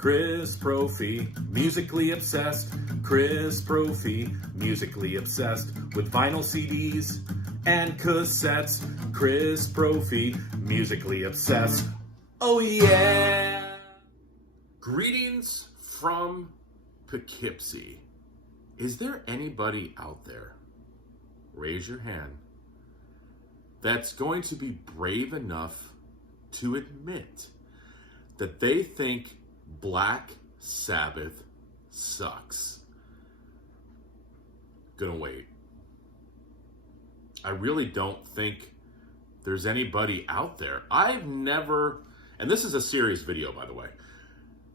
Chris Profi, musically obsessed. Chris Profi, musically obsessed with vinyl CDs and cassettes. Chris Profi, musically obsessed. Oh yeah! Greetings from Poughkeepsie. Is there anybody out there, raise your hand, that's going to be brave enough to admit that they think Black Sabbath sucks? Gonna wait. I really don't think there's anybody out there. I've never, and this is a serious video, by the way,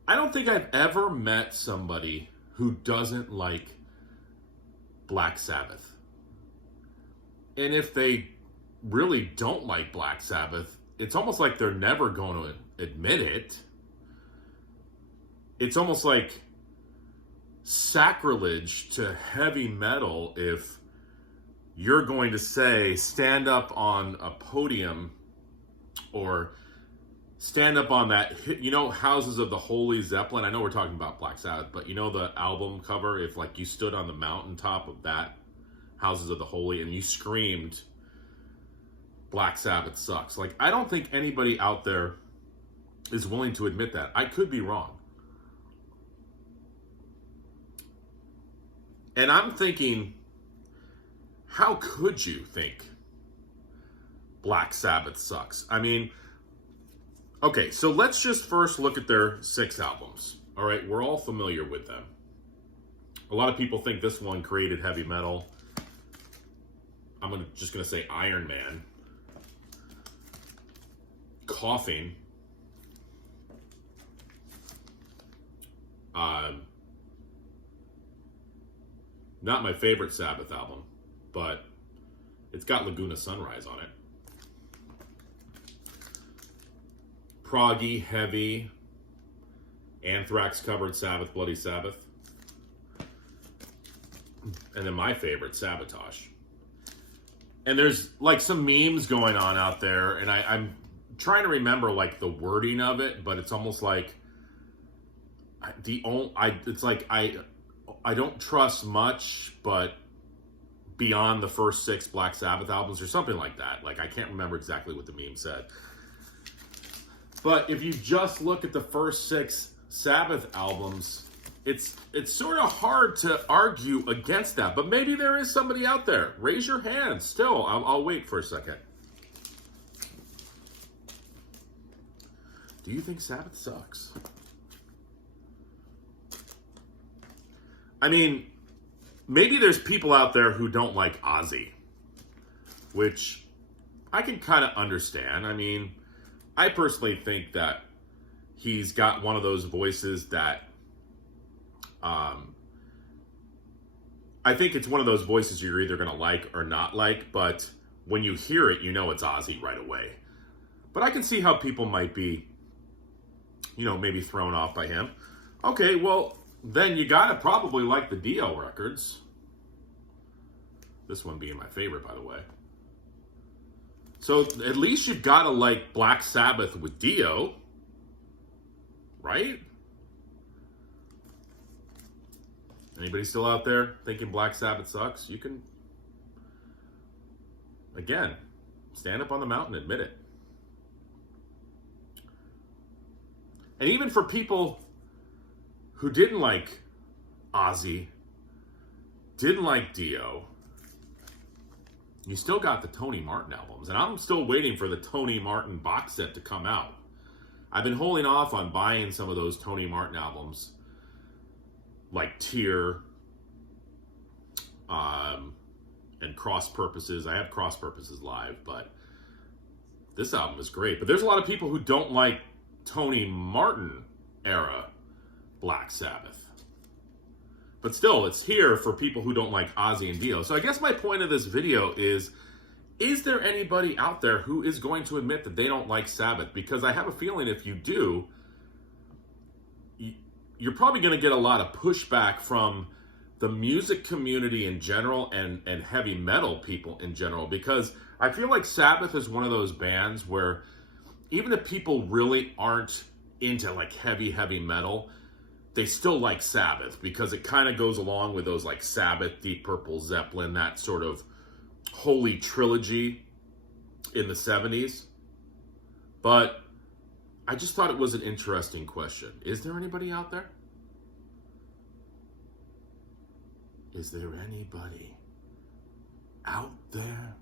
I don't think I've ever met somebody who doesn't like Black Sabbath. And if they really don't like Black Sabbath, it's almost like they're never going to admit it. It's almost like sacrilege to heavy metal if you're going to say, stand up on a podium or stand up on that, you know, Houses of the Holy Zeppelin. I know we're talking about Black Sabbath, but you know the album cover, if like you stood on the mountaintop of that Houses of the Holy and you screamed, Black Sabbath sucks. Like, I don't think anybody out there is willing to admit that. I could be wrong. And I'm thinking, how could you think Black Sabbath sucks? I mean, okay, so let's just first look at their 6 albums. All right, we're all familiar with them. A lot of people think this one created heavy metal. I'm just going to say Iron Man. Coughing. Not my favorite Sabbath album, but it's got Laguna Sunrise on it. Proggy, heavy, Anthrax covered Sabbath, Bloody Sabbath. And then my favorite, Sabotage. And there's like some memes going on out there, and I'm trying to remember like the wording of it, but it's almost like I don't trust much, but beyond the first 6 Black Sabbath albums or something like that. Like, I can't remember exactly what the meme said. But if you just look at the first 6 Sabbath albums, it's sort of hard to argue against that. But maybe there is somebody out there. Raise your hand. Still, I'll wait for a second. Do you think Sabbath sucks? I mean, maybe there's people out there who don't like Ozzy, which I can kind of understand. I mean, I personally think that he's got one of those voices that, I think it's one of those voices you're either going to like or not like, but when you hear it, you know it's Ozzy right away. But I can see how people might be, you know, maybe thrown off by him. Okay, well, then you gotta probably like the Dio records. This one being my favorite, by the way. So at least you've gotta like Black Sabbath with Dio, right? Anybody still out there thinking Black Sabbath sucks? You can, again, stand up on the mountain and admit it. And even for people who didn't like Ozzy, didn't like Dio, you still got the Tony Martin albums. And I'm still waiting for the Tony Martin box set to come out. I've been holding off on buying some of those Tony Martin albums, like Tear, and Cross Purposes. I have Cross Purposes live, but this album is great. But there's a lot of people who don't like Tony Martin era Black Sabbath. But still, it's here for people who don't like Ozzy and Dio. So I guess my point of this video is there anybody out there who is going to admit that they don't like Sabbath? Because I have a feeling if you do, you're probably going to get a lot of pushback from the music community in general and heavy metal people in general. Because I feel like Sabbath is one of those bands where even if people really aren't into like heavy metal, they still like Sabbath because it kind of goes along with those like Sabbath, Deep Purple, Zeppelin, that sort of holy trilogy in the 70s. But I just thought it was an interesting question. Is there anybody out there? Is there anybody out there?